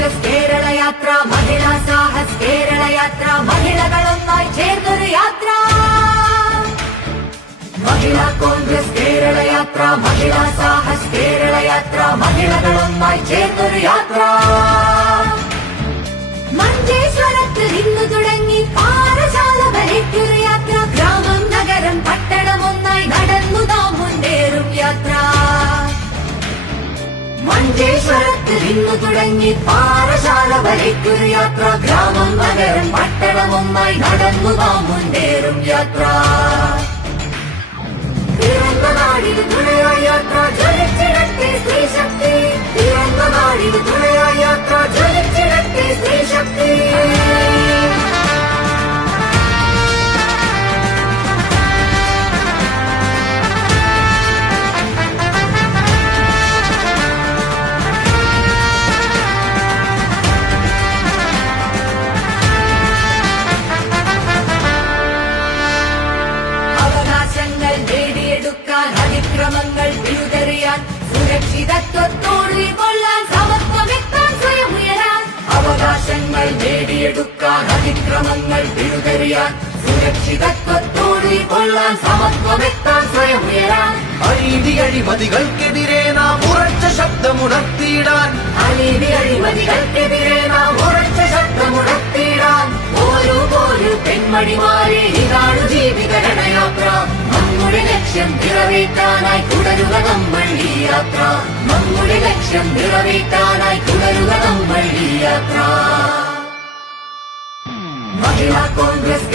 കോൺഗ്രസ് കേരള യാത്ര, മഹിളാ സാഹസ് കേരള യാത്ര, മഹിളകളൊന്നായി ചേർന്നൊരു യാത്ര. മഹിളാ കോൺഗ്രസ് കേരള യാത്ര, മഹിളാ സാഹസ് കേരള യാത്ര, മഹിളകളൊന്നായി ചേർന്നൊരു യാത്ര. മഞ്ചേശ്വരത്ത് നിന്നു തുടങ്ങി പാറശാല വരയ്ക്കൊരു യാത്ര. ഗ്രാമം നഗരം പട്ടണം ഒന്നായി നടന്നു നാം മുന്നേറും യാത്ര. മഞ്ചേശ്വരത്ത് നിന്നു തുടങ്ങി പാറശാല വരയ്ക്കൊരു യാത്ര. ഗ്രാമം നഗരം പട്ടണം ഒന്നായി നടന്നു നാം മുന്നേറും യാത്ര. പിറന്ന നാടിന് തുണയായി യാത്ര, ജ്വലിച്ചിടട്ടെ സ്ത്രീശക്തി. പിറന്ന നാടിന് തുണയായി യാത്ര, ജ്വലിച്ചിടട്ടെ സ്ത്രീശക്തി. അതിക്രമങ്ങൾ വിരുദ്ധറിയാൻ, സുരക്ഷിതത്വത്തോടെ കൊള്ളാൻ, സമത്വമെത്താൻ സ്വയം ഉയരാൻ. അവകാശങ്ങൾ നേടിയെടുക്കാൻ, അതിക്രമങ്ങൾ വിരുദ്ധറിയാൻ, സുരക്ഷിതത്വത്തോടെ കൊള്ളാൻ, സമത്വമെത്താൻ സ്വയം ഉയരാൻ. അനീതി അഴിമതികൾക്കെതിരെ നാം ഉറച്ച ശബ്ദമുണർത്തിയിടാൻ. അനീതി അഴിമതികൾക്കെതിരെ നാം ഉറച്ച ശബ്ദമുണർത്തിയിടാൻ. ഓരോ പെൺമണിമാരെ ഇതാണ് ജീവിത രണയാത്ര. നമ്മുടെ ലക്ഷ്യം നിറവേറ്റാനായി തുടരുക നമ്മൾ ഈ യാത്ര. നമ്മുടെ ലക്ഷ്യം നിറവേറ്റാനായി തുടരുക നമ്മൾ ഈ യാത്ര. മഹിളാ കോൺഗ്രസ്